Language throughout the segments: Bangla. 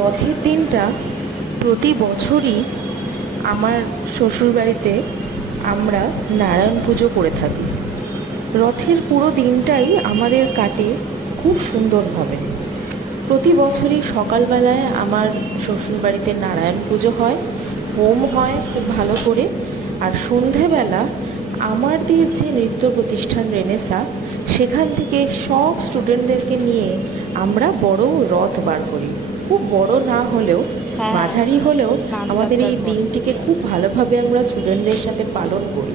রথের দিনটা প্রতি বছরই আমার শ্বশুরবাড়িতে আমরা নারায়ণ পুজো করে থাকি। রথের পুরো দিনটাই আমাদের কাটে খুব সুন্দরভাবে। প্রতি বছরই সকালবেলায় আমার শ্বশুরবাড়িতে নারায়ণ পুজো হয়, হোম হয় খুব ভালো করে। আর সন্ধেবেলা আমাদের যে নৃত্য প্রতিষ্ঠান রেনেসা, সেখান থেকে সব স্টুডেন্টদেরকে নিয়ে আমরা বড় রথ বার করি। খুব বড় না হলেও মাঝারি হলেও আমাদের এই দিনটিকে খুব ভালোভাবে আমরা স্টুডেন্টদের সাথে পালন করি।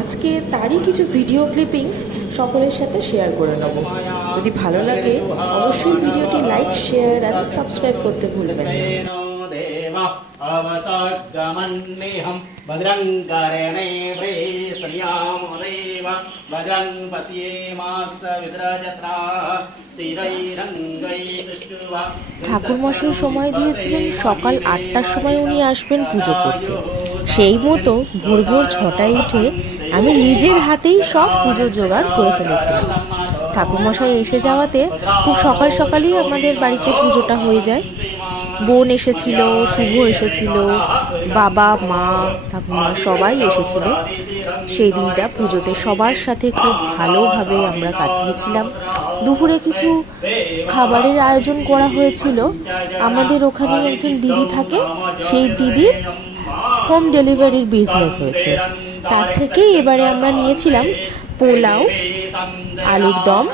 আজকে তারই কিছু ভিডিও ক্লিপিংস সকলের সাথে শেয়ার করে নেব। যদি ভালো লাগে অবশ্যই ভিডিওটি লাইক, শেয়ার আর সাবস্ক্রাইব করতে ভুলবেন না। अवसगमन्नेहं भद्रं करेणेभे श्रियामदेव भद्रं पश्येमाक्षविद्रजत्रा स्थिरैरङ्गैस्तुष्टुवा। ঠাকুরমশাই সময় দিয়েছিলেন সকাল 8টার সময় উনি আসবেন পুজো করতে। সেই মতো ভোর ভোর 6টায় উঠে আমি নিজের হাতেই সব পুজো জোগাড় করে ফেলেছিলাম। ঠাকুরমশাই এসে যাওয়াতে খুব সকাল সকালই আমাদের বাড়িতে পুজোটা হয়ে যায়। বোন এসেছিল, শুভ এসেছিল, বাবা, মা, ঠাকুমা সবাই এসেছিল। সেই দিনটা পুজোতে সবার সাথে খুব ভালোভাবে আমরা কাটিয়েছিলাম। দুপুরে কিছু খাবারের আয়োজন করা হয়েছিল। আমাদের ওখানে একজন দিদি থাকে, সেই দিদির হোম ডেলিভারির বিজনেস হয়েছে। তার থেকেই এবারে আমরা নিয়েছিলাম পোলাও, আলুর দম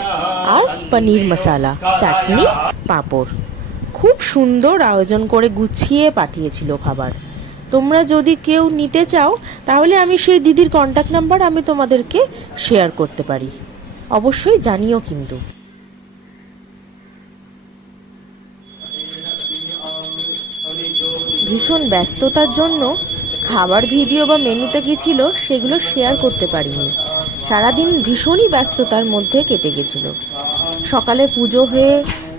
আর পনির মশালা, চাটনি, পাঁপড়। খুব সুন্দর আয়োজন করে গুছিয়ে পাঠিয়েছিল খাবার। তোমরা যদি কেউ নিতে চাও তাহলে আমি সেই দিদির কন্ট্যাক্ট নাম্বার আমি তোমাদেরকে শেয়ার করতে পারি, অবশ্যই জানিও কিন্তু। ভীষণ ব্যস্ততার জন্য খাবার ভিডিও বা মেনুতে কি ছিল সেগুলো শেয়ার করতে পারিনি। সারাদিন ভীষণই ব্যস্ততার মধ্যে কেটে গেছিল। সকালে পুজো হয়ে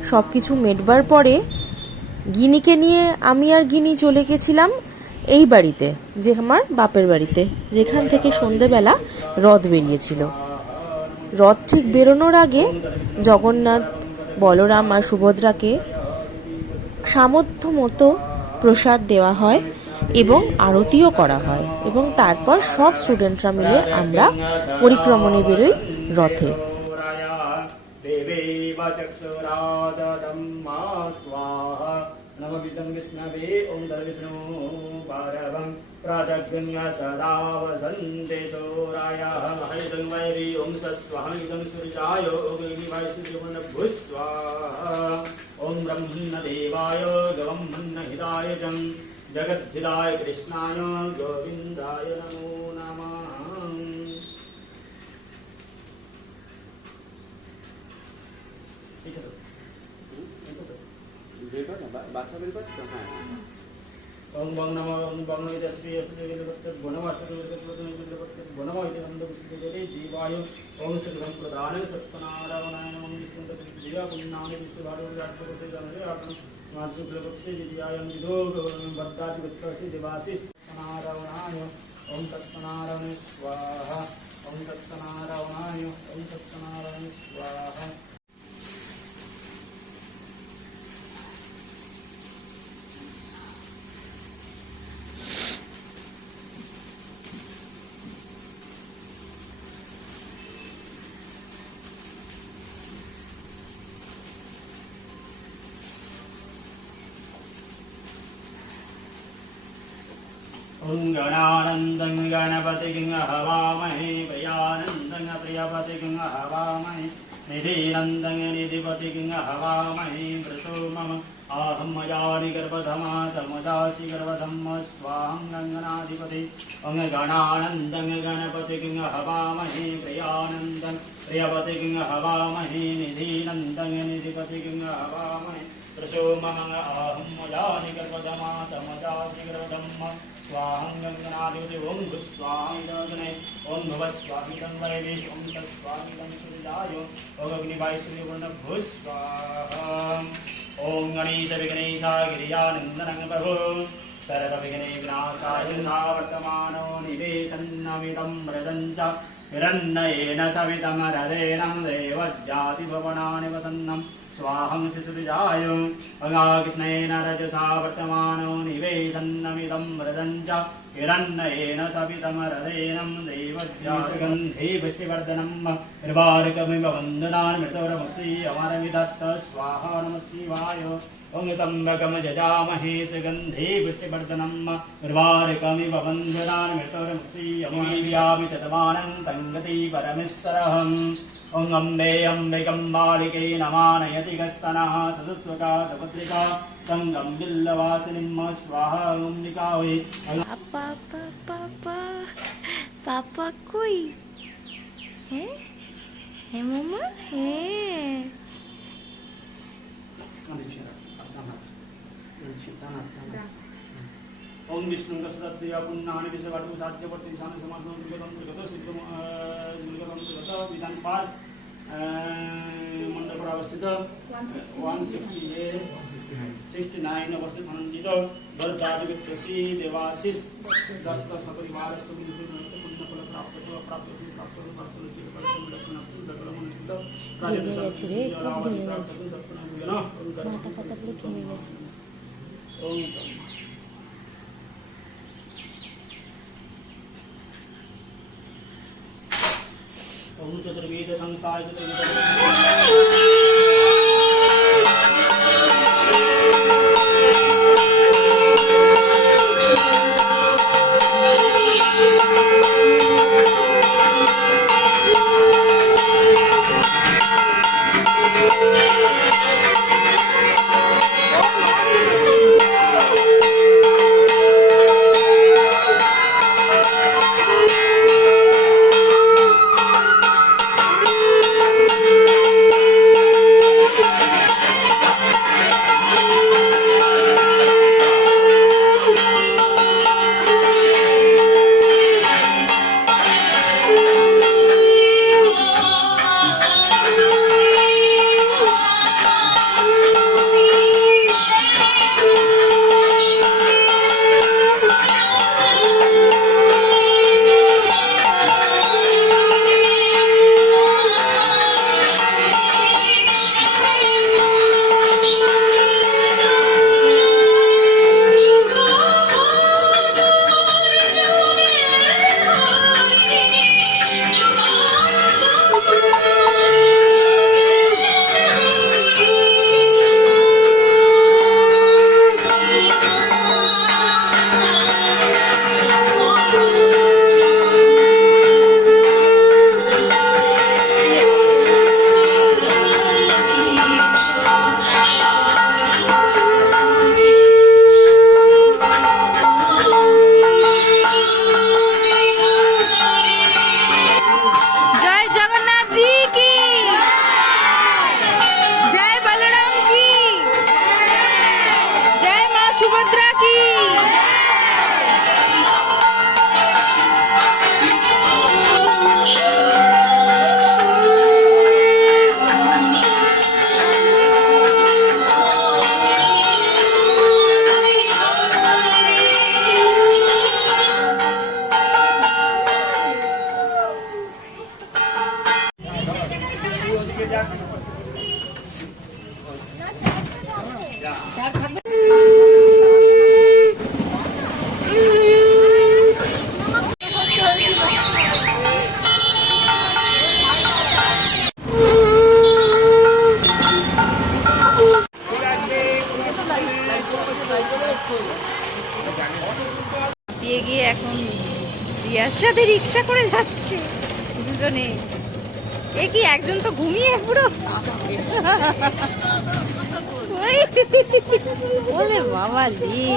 সব কিছু মেটবার পরে গিনিকে নিয়ে আমি আর গিনি চলে গেছিলাম এই বাড়িতে, যে আমার বাপের বাড়িতে, যেখান থেকে সন্ধেবেলা রথ বেরিয়েছিল। রথ ঠিক বেরোনোর আগে জগন্নাথ, বলরাম আর সুভদ্রাকে সামর্থ্য মতো প্রসাদ দেওয়া হয় এবং আরতিও করা হয়, এবং তারপর সব স্টুডেন্টরা মিলে আমরা পরিক্রমণে বেরোই রথে। नमोऽवितं विष्णवे ॐ विष्णु पारवं प्रातर्गङ्गा सदा वसन्ते शौरायाः महितं वैरी ॐ सत्स्वामितं सूर्याय भूस्वाहा ॐ ब्रह्मण्यदेवाय गवम्मन्नहिताय च जगद्धिताय कृष्णाय गोविन्दाय नमो नमः। ओम बंग नमो ओम बंग विदस्वी अस्मि गुणवास्तु गुणवाइते नंदकुशेरे जीवाय ओम सद्गुण प्रदान सत्पनारायणाय नमो विष्णु दिव्या पुण्णानि विष्णुभारु राष्ट्रपति जनरे आपन मासुक्लपक्षे दिव्यायं विदो बद्धाति वित्तसि दिवासिस नारायणाय ओम सत्पनारायणाय स्वाहा ओम सत्पनारायणाय ओम सत्पनारायणाय स्वाहा। ओं गणानन्दं गणपतिं हवामहे प्रियानन्दं प्रियपतिं हवामहे निधिनन्दं निधिपतिं हवामहे वृषो मम आहं मयानि गर्भधमा तमुदासि गर्भधम्म स्वाहं गङ्गनाधिपति ओं गणानन्दं गणपतिं हवामहे प्रियानन्दं प्रियपतिं हवामहे निधिनन्दं निधिपतिं हवामहे वृषो मम आहं मयानि गर्भधमा तमुदासि गर्भधम्म स्वाहं गङ्गनाधिपति ओं भुस्वामिदग्ने ओं भवस्वामिदं वैदेश ओं तत्स्वामिदं सूर्याय ओं अग्निवायुसूर्यवर्ण भुस्वाहा ओं गणेश विघ्नेशाय गिरिजानन्दनं प्रभो सर्वविघ्ने विनाशाय वर्तमानो निवेशन्नमिदं मृदं च हिरण्येन सवितं हृदेनं देवज्जातिभुवनानि वसन्नं स्वाहं शिशुजाय अगाकृष्णेन रजसा वर्तमानो निवेदन्नमिदं व्रतं च हिरण्येन सपितमरदेनं देवज्ञासगन्धे पुष्टिवर्धनं निर्वारकमिव वन्दनान् मृतवरमसि अमरमिदत्त स्वाहा नमः शिवाय ॐ त्र्यम्बकं यजामहे सुगन्धे पुष्टिवर्धनं निर्वारकमिव वन्दनान् मृतवरमसि अमरमियामि शतमानं गति परमेश्वरम् ॐ अम्बे अम्बिकम्बालिके नमानयति गस्तनः सदस्वका सपुत्रिका संगम बिल्लवासिनीं स्वाहा अम्बिका हुई पापा पापा पापा कोई है मम्मा है ओम विष्णु कसदत्या पुन्नानि विश्ववाटु साध्यवर्ति ईशान समासो दुर्गतम विधान पार मंडल पर अवस्थित 169 अवस्थित अनंजित वरदाज विक्रसी देवाशीष दत्त सपरिवार सुखी पुण्य फल प्राप्त प्राप्त प्राप्त ओम चतुर्वेद संस्थाय গিয়ে এখন রিয়ার সাথে রিক্সা করে যাচ্ছে দুজনে। এ কি একজন তো ঘুমিয়ে পুরো। ওলে বাবা রে।